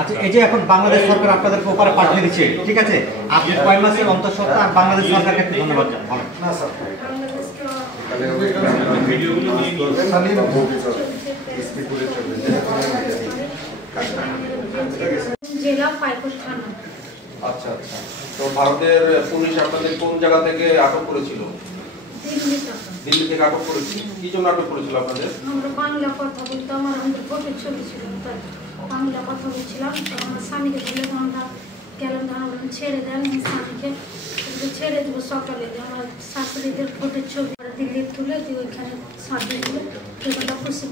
আচ্ছা, এই যে এখন বাংলাদেশ সরকার আপনাদেরকে ওপারে পাঠিয়ে দিচ্ছে, ঠিক আছে, আপনি কয় মাসের অন্তঃসত্ত্বা আর বাংলাদেশ সরকারকে একটু ধন্যবাদ বলেন। আচ্ছা আচ্ছা, তো ভারতের পুলিশ আপনাদের কোন জায়গা থেকে আটক করেছিল? দিল্লি থেকে আটক করেছিল। কি জন্য আটক করেছিল আপনাদের? আমরা বাংলা কথা বলতাম, আমাদের ভোটের ছবি ছিল, তাই বাংলা কথা বলছিলাম। তো আমার স্বামীকে বলে আমরা গেলাম, ধরুন ছেড়ে দেন স্বামীকে, ছেড়ে দেবো সকালে। আমার শাশুড়িদের ভোটের ছবি দিল্লি তুলে দিয়ে ওইখানে সাজিয়ে দিলে সেটা খুশি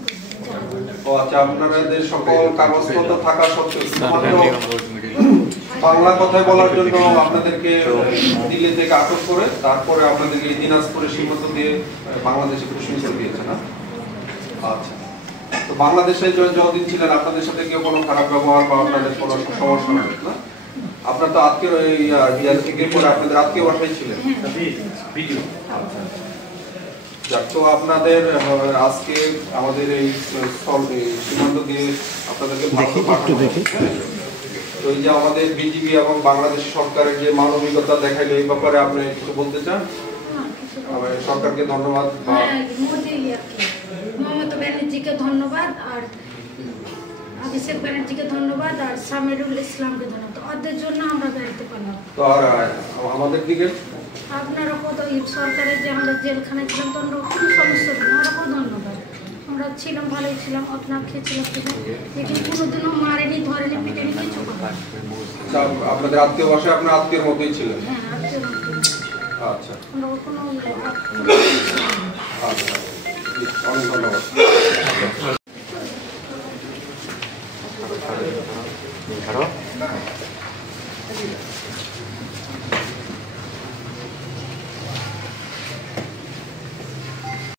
করবে। ও আচ্ছা, আপনাদের সকল কাগজপত্র থাকা সত্ত্বেও বাংলা কথায় বলার জন্য আপনাদেরকে দিল্লি থেকে আটক করে তারপরে আপনাদেরকে দিনাজপুরে সীমান্ত দিয়ে বাংলাদেশে প্রবেশ দিয়েছে না? আচ্ছা, তো বাংলাদেশে যতদিন ছিলেন আপনাদের সাথে কেউ কোনো খারাপ ব্যবহার বা আপনাদের কোনো সমস্যা নেই না? আপনার তো আত্মীয় ইয়ার থেকে পরে আপনাদের আত্মীয় বাসায় ছিলেন। যাক, তো আপনাদের আজকে আমাদের এই সীমান্ত দিয়ে আপনাদেরকে তো এই যে আমাদের বিজিবি এবং বাংলাদেশ সরকারের যে মানবিকতা দেখাইলো এই ব্যাপারে আপনি কিছু বলতে চান? সরকারকে ধন্যবাদ, মমতা ব্যানার্জিকে ধন্যবাদ, আর অভিষেক ব্যানার্জিকে ধন্যবাদ, আর সামিরুল ইসলামকে ধন্যবাদ। ওদের জন্য আমরা বেরোতে পারলাম। তো আর আমাদের দিকে আপনারা কত সরকারের যে আমরা জেলখানায় ছিলাম তো আমরা কোনো সমস্যা নেই, ওরাকেও ধন্যবাদ। আমরা ছিলাম, ভালোই ছিলাম, আপনার খেয়েছিলাম, লেকিন কোনোদিনও মারেনি, ধরেনি, পিটেনি, কিছু করে। আপনাদের আত্মীয় বাসায় আপনার আত্মীয়ের মতোই ছিলেন? হ্যাঁ, আত্মীয় মতো। আচ্ছা, আমরা কোনো আচ্ছা, অনেক ধন্যবাদ। ধরো